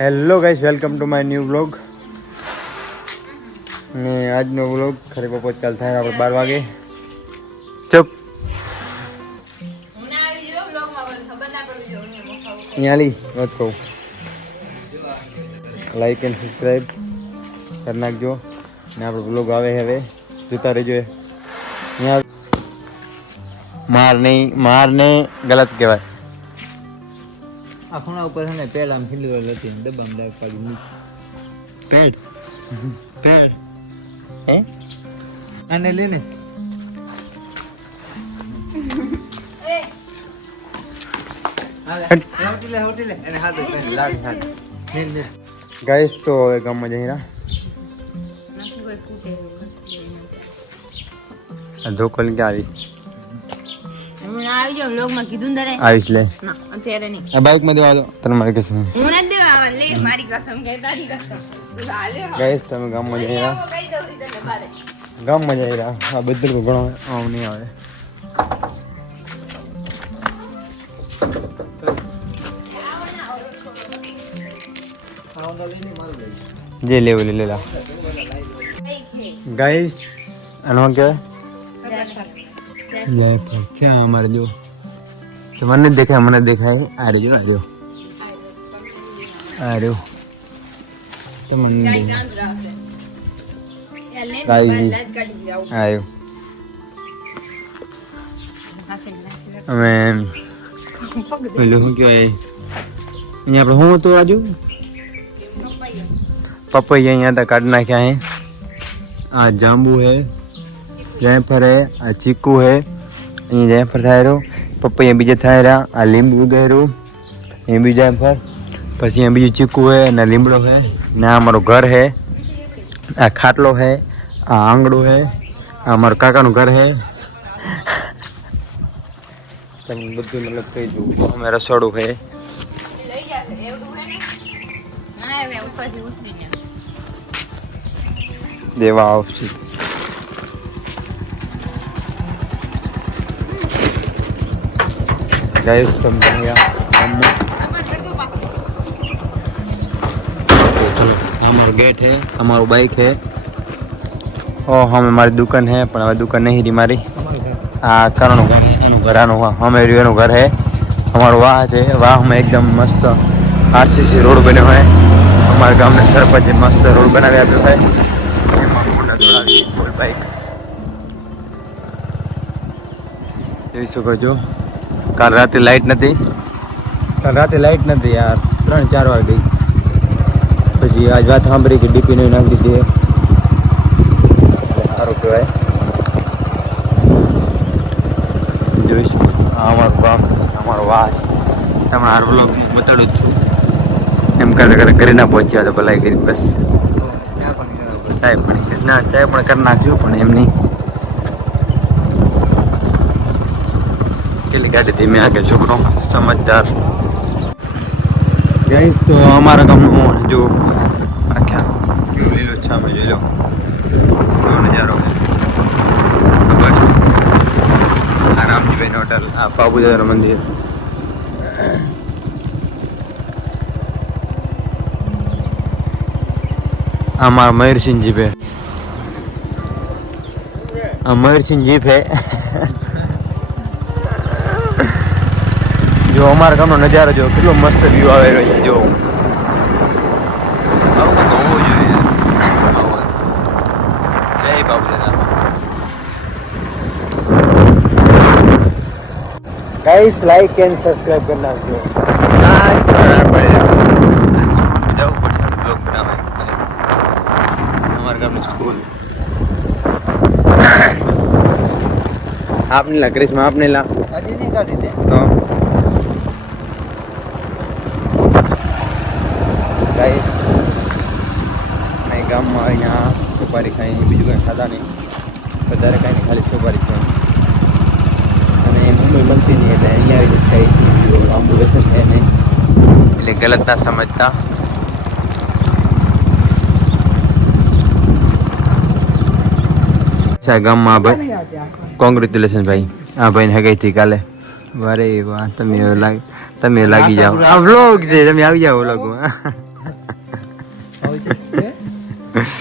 Hello guys, welcome to my new vlog. ને આજનો vlog ખરે બપોર ચાલ થાય આપણે 12 વાગે. ચપ યાલી વાત કહું, લાઈક એન્ડ સબસ્ક્રાઈબ કરી નાખજો. ને આપણો વ્લોગ આવે હવે જોતા રહેજો. અહીંયા માર નહીં ગલત કહેવાય. આ ખૂણા ઉપર છે ને પેડ આમ ખીલી લતી દબામ ડાક પાડી પેડ હે આને લે ને હોટી લે અને હાથ લાગ હાથ ગાઈસ. તો હવે ગામમાં જઈ રહ્યા ધોકો લઈને આવી આવીશ લે. આ બાઈક માં દેવા દો તને મારી કસમ. ગાઈસ તમે ગામમાં જઈ રહ્યા આ બધું ઘણો આમ નહીં આવે. જે લેવું લે લા ગાઈસ. આનો કહેવાય ક્યાં અમારે જો તો મને દેખાય આ રહ્યો તો મને આવ્યો. અમે પેલું શું કહેવાય અહીંયા આપણે શું હતું આજુ પપૈયા અહીંયા હતા કાઢ નાખ્યા હે. આ જાંબુ હે, જાયફળ હે, આ ચીકુ હે, અહીંયા જાયફળ થાય રહ્યો, પપૈયા બીજા થાય રહ્યા, આ લીંબુ ઉગાડ્યું એ બી જાયફળ, પછી અહીંયા બીજું ચીકુ હે ને લીમડો હે ને આ અમારું ઘર હે, આ ખાટલો હે, આ આંગળું હે, આ અમારું કાકાનું ઘર હે. તમે બધું મતલબ કહી દઉં અમે રસોડું હે. દેવા આવશે ગાઈસ. તમે અમારો ગેટ હે, અમારું બાઈક હે. ઓ હમે મારી દુકાન હે પણ હવે દુકાન નહીં રહી મારી. આ કરણનું ઘર એનું ઘર આનું અમે એનું ઘર હે. અમારું વાહ છે, વાહમાં એકદમ મસ્ત આરસીસી રોડ બન્યો હોય. અમારા ગામને સરપંચે મસ્ત રોડ બનાવી આપ્યો હોય. એમાં મોટા દોડાવી ફૂલ બાઈક જોઈ શકો છો. કાલ રાતે લાઈટ નથી યાર, 3-4 વાર ગઈ. પછી આજ વાત સાંભળી કે ડીપી નહીં નાખી દીધી. સારું કહેવાય. જોઈશું અમારું ગામ, અમારો વાહ. તમે હાર બ્લોગ બતાડું જ છું. એમ કરતા ઘરે ના પહોંચ્યા તો ભલાઈ કરી. બસ ચાય પણ કરી નાખ્યું પણ એમ નહીં. કેટલી ગાડી ધીમે આગળ છોકરો સમજદાર. ગાઈસ તો અમારા ગામનું જો આખા કેવું લીલું છે અમે જોઈ લો કેવો નજારો. આ રામજીભાઈ હોટલ, આ બાબુદાદાનું મંદિર. આ મારા મયુરસિંહ જીપ હે, આ મયુરસિંહ જીપ હે. જો અમારા ગામનો નજારો જો કેટલો મસ્ત વ્યૂ આવે રહ્યો છે. જો આવું કંઈક હોવું જોઈએ. જય બાબુદાદા. ગાઈસ લાઈક એન્ડ સબસ્ક્રાઇબ કરી નાખજો. અમારા ગામની સ્કૂલ આપને લા ક્રિસ્મા આપને લા તો ગાઈસ નહીં ગામમાં અહીંયા સુપારી ખાઈ બીજું કંઈ ખાતા નહીં. વધારે કાંઈ નહીં, ખાલી સુપારી ખાઈ. અને મુંબઈ બનતી નહીં એટલે અહીંયા આવી જ ખાઈ. આંબુ વ્યસન છે નહીં એટલે ગલત ના સમજતા. ગામમાં ભાઈ કોંગ્રેચ્યુલેશન ભાઈ. આ ભાઈને હગાઈ હતી કાલે. વારે વાહ તમે લાગી જાઓ આ વ્લોગ છે તમે આવી જાઓ વ્લોગમાં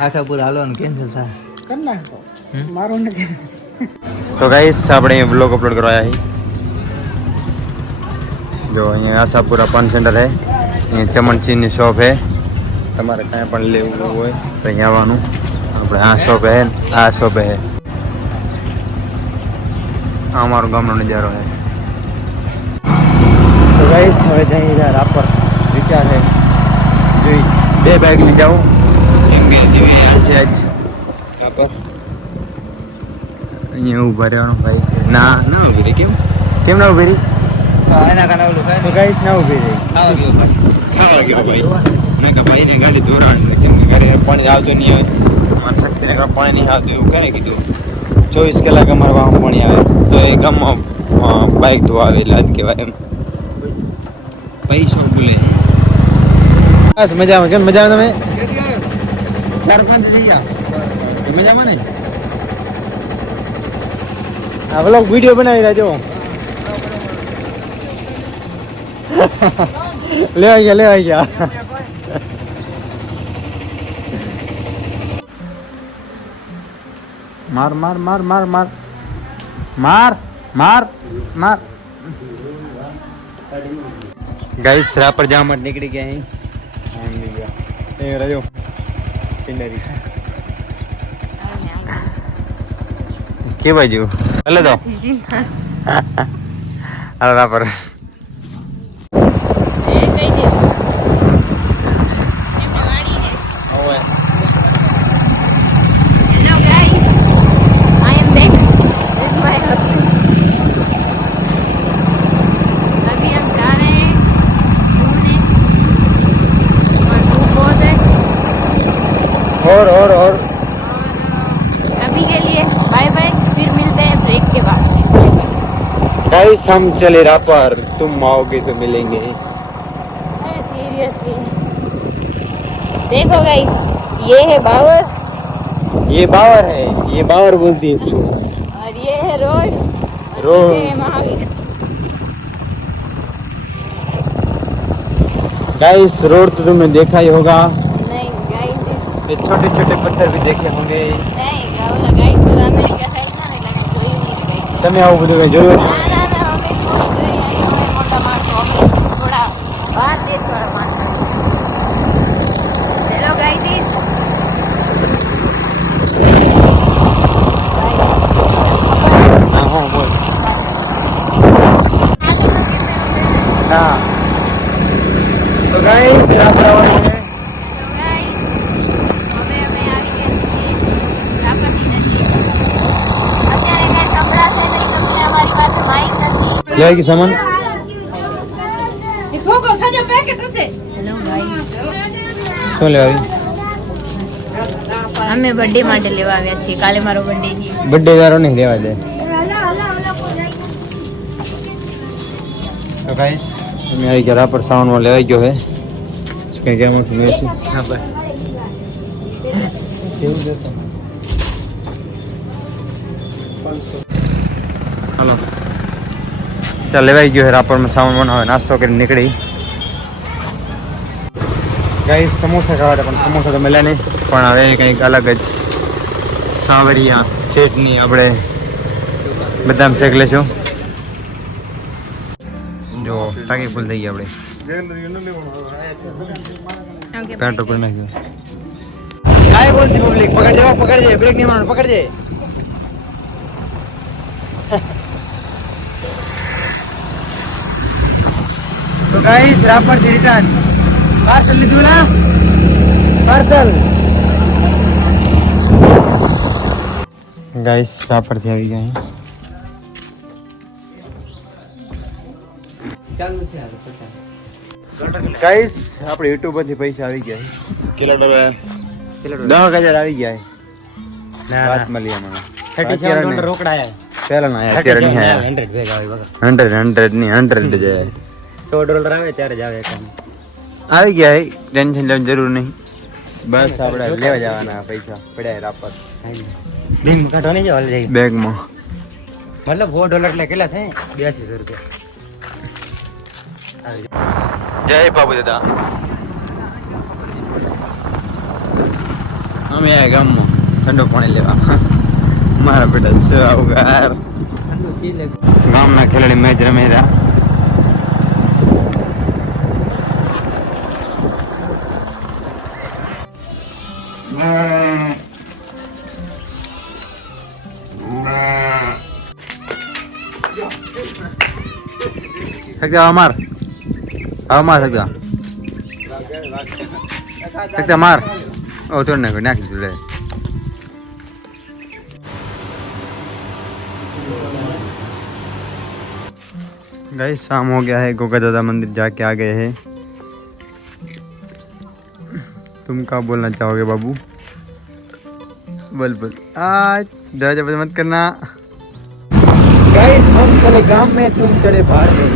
આશાપુર હાલવાનું કેન્સલ થાય કરી નાખો મારો ને કે તો ગાઈસ આપણે વ્લોગ અપલોડ કરવા આવ્યા છીએ જો અહીંયા આશાપુરા પાન સેન્ટર है અહીંયા ચમનસિંહની શોપ है તમારે કાંઈ પણ લેવું હોય તો અહીંયા આવવાનું આપણે આ શોપ है આ શોપ है આ અમારો ગામનો નજારો है તો ગાઈસ હવે જઈ રહ્યા રાપર વિચાર है જોઈ બે બાઇક લઈ જાઉં એમ કે છે આજ રાપર અહીંયા ઊભા રહેવાનું ભાઈ ના ના ઊભી રહી કેમ ના ઊભી રહી એના કારણે ઓલું થાય તો ગાઈસ ના ઊભી રહી ખાવા ગયો ભાઈ મેં કહા ભાઈને ગાડી દોરાણ કેમ કે ઘરે પાણી આવતું નહીં હોય મારી શક્તિને ઘરે પાણી નહીં આવતું એવું કહે કીધું 24 કલાક અમારા વાહમાં પાણી આવે તો એ ગામમાં બાઇક ધોવા આવે એટલે આજ કહેવાય એમ પૈસા બોલે બસ મજામાં કેમ મજામાં તમે 4-5 થઈ ગયા મજામાં ને આ વ્લોગ વિડીયો બનાવી રહ્યા જો લેવાઈ ગયા માર માર માર માર માર માર માર માર ગાઈસ રાપર જવા માટે નીકળી ગયા અહીં રાજો પિંડારી કે બાજુ હલે તો હાલ રાપર और अभी के लिए बाय बाय फिर मिलते हैं ब्रेक के बाद गाइस हम चले रापर तुम आओगे तो मिलेंगे सीरियसली देखो गाइस ये है बावर ये बावर है ये बावर बोलती है इसको और ये है रोड और रोड। पीछे है महावीर गाइस रोड तो तुमने देखा ही होगा नहीं गाइस ये छोटे छोटे पत्थर भी देखे होंगे नहीं गावला गाइड तो अमेरिका साइड ना नहीं लगे कोई नहीं गाइड તમે આવું બધું કઈ જોયું ના ના ના અમે કોઈ જોઈએ તમે મોટા માણસો અમે થોડા બહાર દેશવાળા માણસો હેલો ગાઈસ હા હા બોલ હા તો ગાઈસ રાપર આવવાનું છે લેવાય કે સામાન શું લેવાય અમે બર્થડે માટે લેવા આવ્યા છીએ કાલે મારો બર્થડે છે બર્થડે વાળો નહીં લેવા દે તો ગાઈસ અમે આવી ગયા રાપર સાવનમાં લેવાઈ ગયો હે કઈ કેમ મેસી હા બસ કેવું છે હાલો ચાલ લેવાઈ ગયો હે રાપરમાં સાવન બનાવે નાસ્તો કરીને નીકળી ગાઈસ સમોસા ખાવા પણ સમોસા તો મળ્યા નહીં પણ હવે કંઈક અલગ જ સાવરિયા સેટની આપણે બદામ શેક લેશું જો ટાંકી ફૂલ થઈ ગઈ આપણે પેટ્રોલ પર નાખ્યું કાંઈ બોલતી પબ્લિક પકડજે બ્રેક નહીં મારવાનું પકડજે તો ગાઈસ રાપર થી રિટર્ન પાર્સલ લીધું ના પાર્સલ ગાઈસ રાપર થી આવી ગયા ગાઈસ આપણે યુટ્યુબ પરથી પૈસા આવી ગયા કેટલા ડોલર 10,000 આવી ગયા વાત મળી મને $37 રોકડા આયા પહેલા ના અત્યારે નહીં આયા 100 ભેગા હોય બગા 100 ની 100 જ $100 આવે ત્યારે જ આવે કામ આવી ગયા ટેન્શન લેવાની જરૂર નહીં બસ આપણે લેવા જવાના પૈસા પડ્યા રાપર બેંક કાઢવા નહીં જવા લઈ બેગમાં મતલબ $100 એટલે કેટલા થાય? 8200 રૂપિયા. જય બાબુ દાદા. અમે આ ગામમાં ઠંડો પાણી લેવા મારા બેટા સવાગાર ઠંડુ પી લે. ગામના ખેલાડી મેચ રમી રહ્યા. સગા અમાર માર સગા માર ઓ તોડ નાખ નાખી દીધું લે. गाइस शाम हो गया है, गोगा दादा मंदिर जाके आ गए हैं. तुम क्या बोलना चाहोगे बाबू? बोल बोल. आज डर मत करना. गाइस हम चले गांव में, तुम चले बाहर में.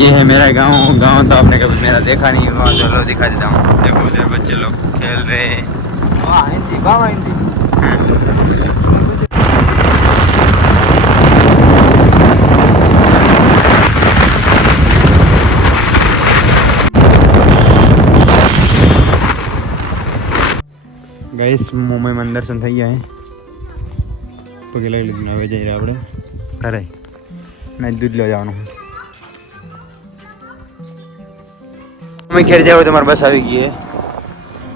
ये है मेरा गांव. गांव तो आपने कभी मेरा देखा नहीं. वहाँ चलो दिखा देता हूँ. देखो उधर बच्चे लोग खेल रहे हैं. वाह हिंदी, वाह हिंदी. ગાઈસ મુંબઈમાં દર્શન થઈ ગયા હે. પગે લઈ લીધું. હવે જઈએ આપણે ઘરે ને દૂધ લેવા જવાનું. અમે ઘેર જાવ તમારી બસ આવી ગઈ હે.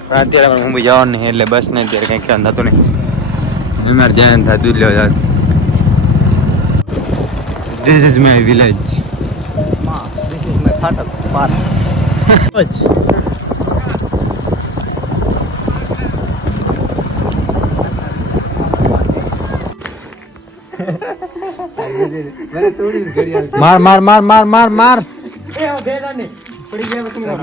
પણ અત્યારે આપણે મુંબઈ જવાનું નહીં એટલે બસ ને અત્યારે કંઈ ખ્યાલ થતો નહીં. અમારે જવાનું થાય દૂધ લેવા જવાનું. This is my village. This is my Phatak park. માર માર માર માર માર માર. પડી ગયા.